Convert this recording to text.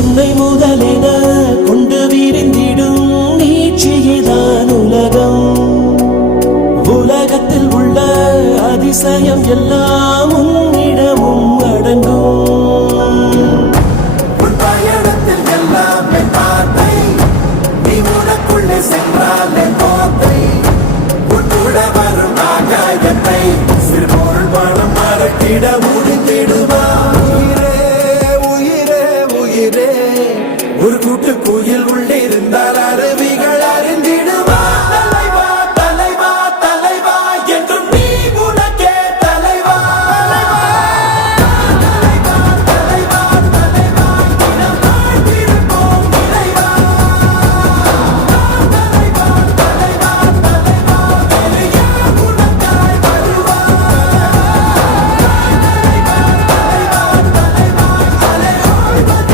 உன்னை முதலென கொண்டு விரிந்திடும் நீட்சியேதான் உலகம். உலகத்தில் உள்ள அதிசயம் எல்லாம் உன்னிடமும் அடங்கும். உன் பயணத்தில் எல்லாமே பாதை, நீ உனக்குள்ளே சென்றாலே போதை. உன் கூட வரும் ஆகாயத்தை சிறுபொருள் பணம் மறக்கிட முடிந்திடுவா. உயிரே உயிரே உயிரே, ஒரு கூட்டு குயில் உள்ளிருந்தால் அருவிகள் அறிந்து